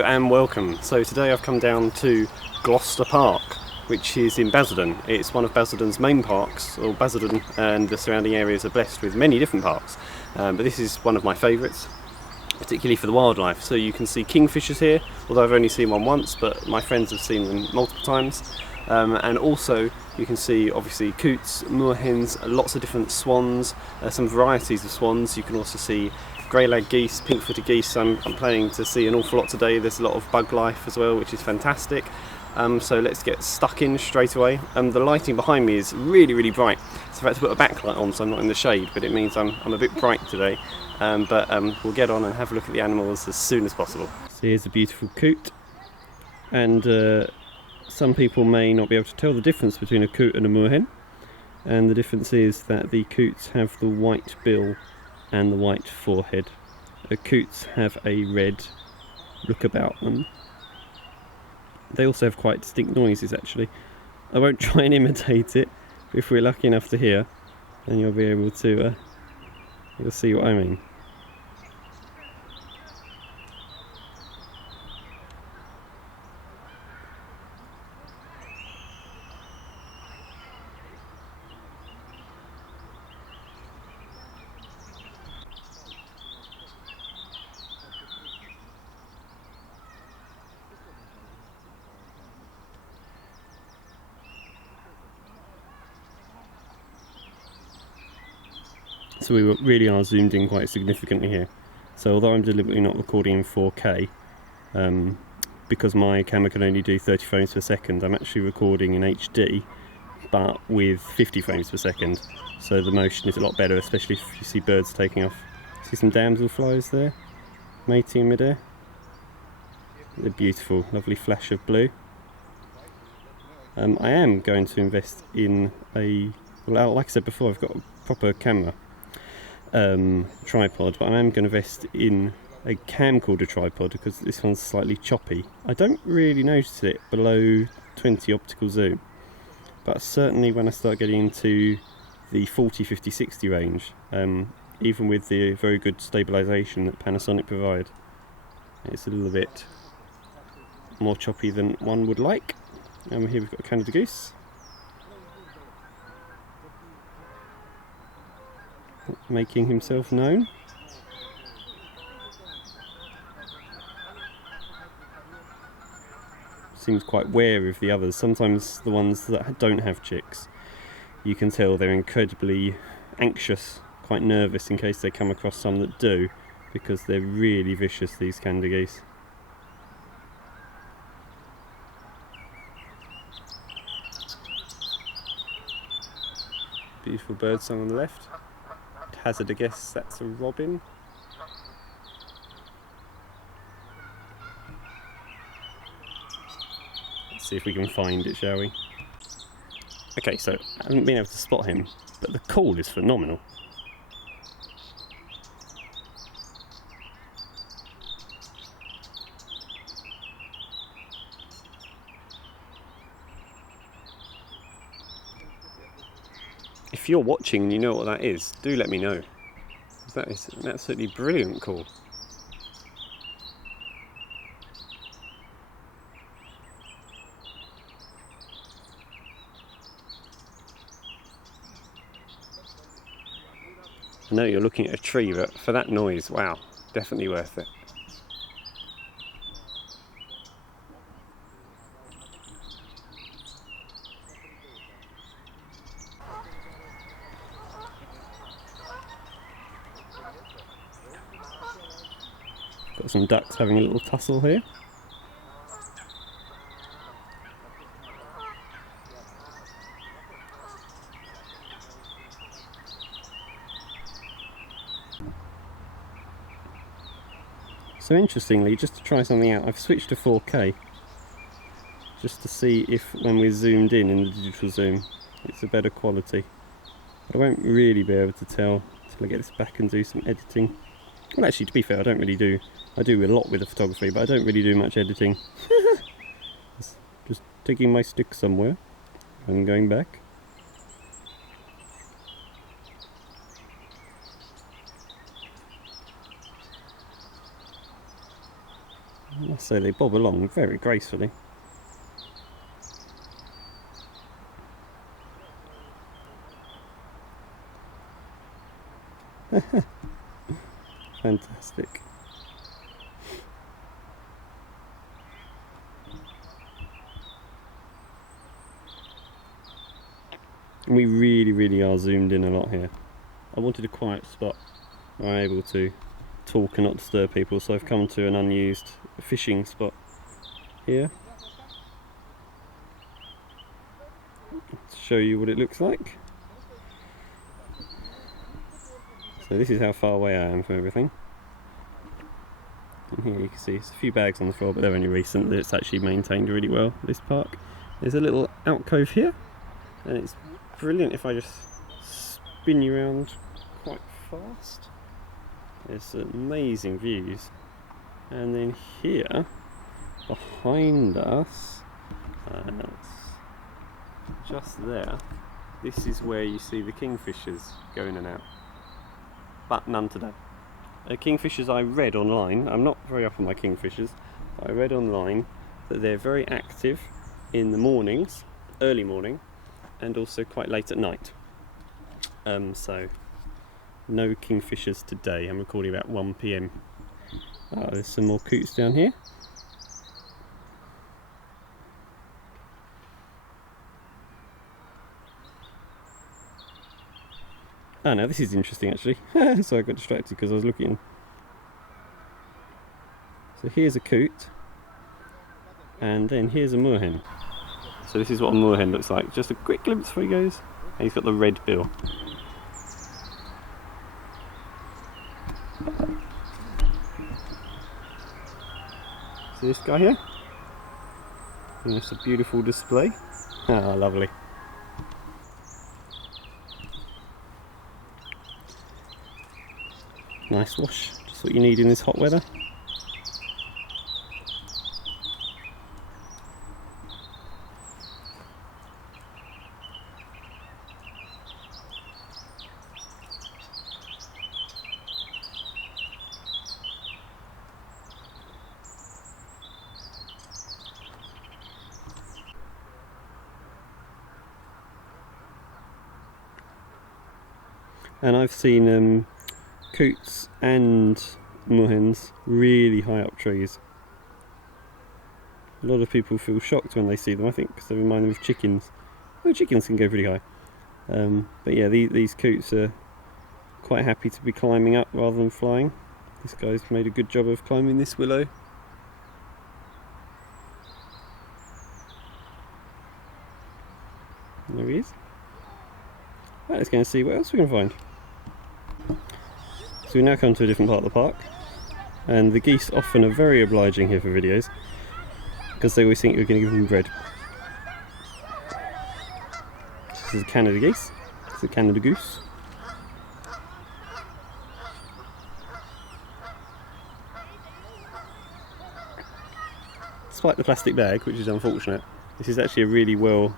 Hello and welcome. So today I've come down to Gloucester Park, which is in Basildon. It's one of Basildon's main parks, or Basildon and the surrounding areas are blessed with many different parks, but this is one of my favourites, particularly for the wildlife. So you can see kingfishers here, although I've only seen one once, but my friends have seen them multiple times. And also you can see obviously coots, moorhens, lots of different swans, some varieties of swans. You can also see grey-lag geese, pink-footed geese. I'm planning to see an awful lot today. There's a lot of bug life as well, which is fantastic. So let's get stuck in straight away. The lighting behind me is really bright, so I've had to put a backlight on so I'm not in the shade, but it means I'm a bit bright today. But we'll get on and have a look at the animals as soon as possible. So here's a beautiful coot, and some people may not be able to tell the difference between a coot and a moorhen, and the difference is that the coots have the white bill and the white forehead. The coots have a red look about them. They also have quite distinct noises actually. I won't try and imitate it, but if we're lucky enough to hear, then you'll be able to you'll see what I mean. So we really are zoomed in quite significantly here. So although I'm deliberately not recording in 4K, because my camera can only do 30 frames per second, I'm actually recording in HD, but with 50 frames per second. So the motion is a lot better, especially if you see birds taking off. See some damselflies there, mating in midair. They're beautiful, lovely flash of blue. I am going to invest in well, like I said before, I've got a proper camera tripod, but I am going to invest in a camcorder tripod because this one's slightly choppy. I don't really notice it below 20 optical zoom, but certainly when I start getting into the 40, 50, 60 range, even with the very good stabilisation that Panasonic provide, it's a little bit more choppy than one would like. And here we've got a Canada goose, making himself known. Seems quite wary of the others. Sometimes the ones that don't have chicks, you can tell they're incredibly anxious, quite nervous in case they come across some that do, because they're really vicious, these Canada geese. Beautiful bird song on the left. Hazard a guess that's a robin. Let's see if we can find it, shall we? Okay, so I haven't been able to spot him, but the call is phenomenal. If you're watching and you know what that is, do let me know. That is an absolutely brilliant call. I know you're looking at a tree, but for that noise, wow, definitely worth it. Got some ducks having a little tussle here. So interestingly, just to try something out, I've switched to 4K just to see if when we're zoomed in the digital zoom it's a better quality. But I won't really be able to tell until I get this back and do some editing. Well, actually, to be fair, I do a lot with the photography, but I don't really do much editing. Just taking my stick somewhere and going back. So they bob along very gracefully. Fantastic. And we really are zoomed in a lot here. I wanted a quiet spot where I'm able to talk and not disturb people, so I've come to an unused fishing spot here to show you what it looks like. So this is how far away I am from everything. And here you can see it's a few bags on the floor, but they're only recent. It's actually maintained really well, this park. There's a little alcove here, and it's brilliant if I just spin you around quite fast. There's amazing views. And then here, behind us, just there, this is where you see the kingfishers go in and out. But none today. Kingfishers, I read online, I'm not very up on my kingfishers, but I read online that they're very active in the mornings, early morning, and also quite late at night. So no kingfishers today. I'm recording about 1 PM. There's some more coots down here. Oh no, this is interesting actually. So I got distracted because I was looking. So here's a coot, and then here's a moorhen. So this is what a moorhen looks like. Just a quick glimpse before he goes. And he's got the red bill. See this guy here? And it's a beautiful display. Ah, lovely. Nice wash, just what you need in this hot weather. And I've seen coots and moorhens really high up trees. A lot of people feel shocked when they see them, I think, because they remind them of chickens. Well, chickens can go pretty high. But yeah, these coots are quite happy to be climbing up rather than flying. This guy's made a good job of climbing this willow. There he is. Right, let's go and see what else we can find. So we now come to a different part of the park, and the geese often are very obliging here for videos because they always think you're going to give them bread. This is a Canada geese. It's a Canada goose. Despite the plastic bag, which is unfortunate, this is actually a really well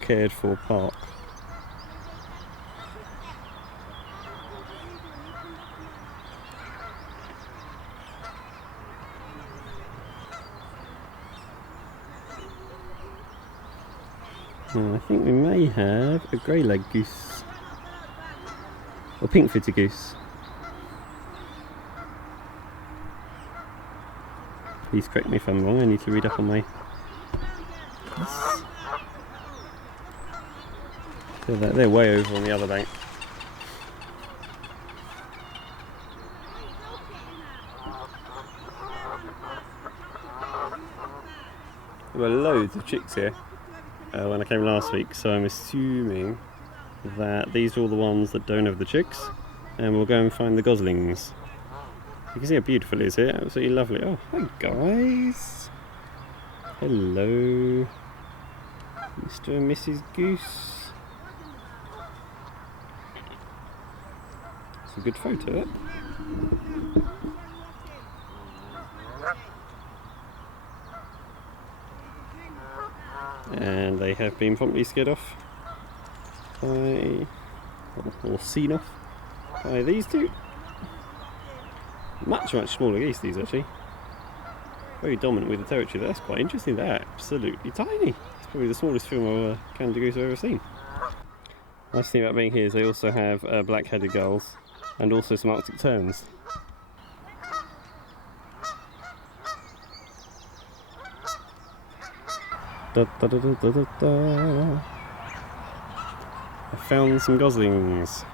cared for park. I think we may have a grey-leg goose, or pink-footed goose. Please correct me if I'm wrong, I need to read up on my... They're way over on the other bank. There were loads of chicks here when I came last week, so I'm assuming that these are all the ones that don't have the chicks, and we'll go and find the goslings. You can see how beautiful it is here, absolutely lovely. Oh, hi guys! Hello, Mr. and Mrs. Goose. It's a good photo, that. And they have been promptly scared off by, or seen off by these two. Much smaller geese, these actually. very dominant with the territory. That's quite interesting. They're absolutely tiny. It's probably the smallest female Canada goose I've ever seen. Nice thing about being here is they also have black-headed gulls and also some Arctic terns. Da, da, da, da, da, da. I found some goslings.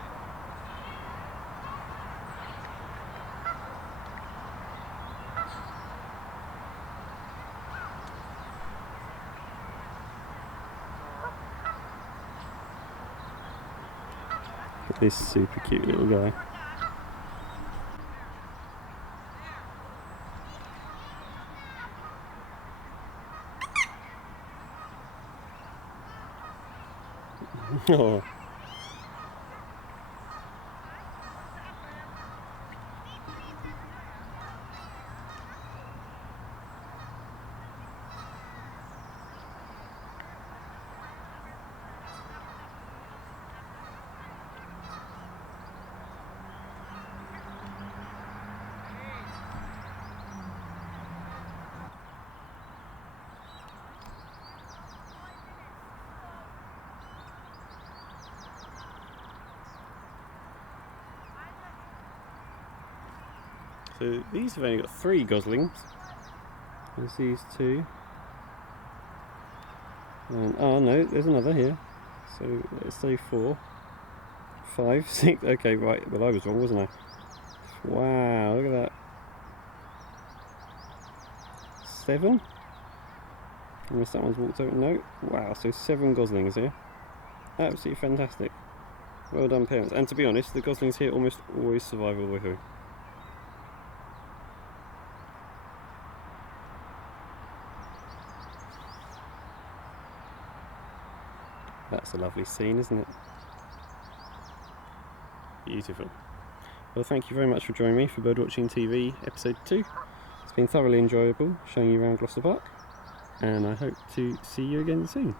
Look at this super cute little guy. Oh. So these have only got 3 goslings. There's these 2. And, oh no, there's another here. So let's say 4, 5, 6. Okay, right. Well, I was wrong, wasn't I? Wow, look at that. 7. Unless that one's walked over. No. Wow, so 7 goslings here. Absolutely fantastic. Well done, parents. And to be honest, the goslings here almost always survive all the way through. That's a lovely scene, isn't it? Beautiful. Well, thank you very much for joining me for Birdwatching TV episode 2. It's been thoroughly enjoyable showing you around Gloucester Park, and I hope to see you again soon.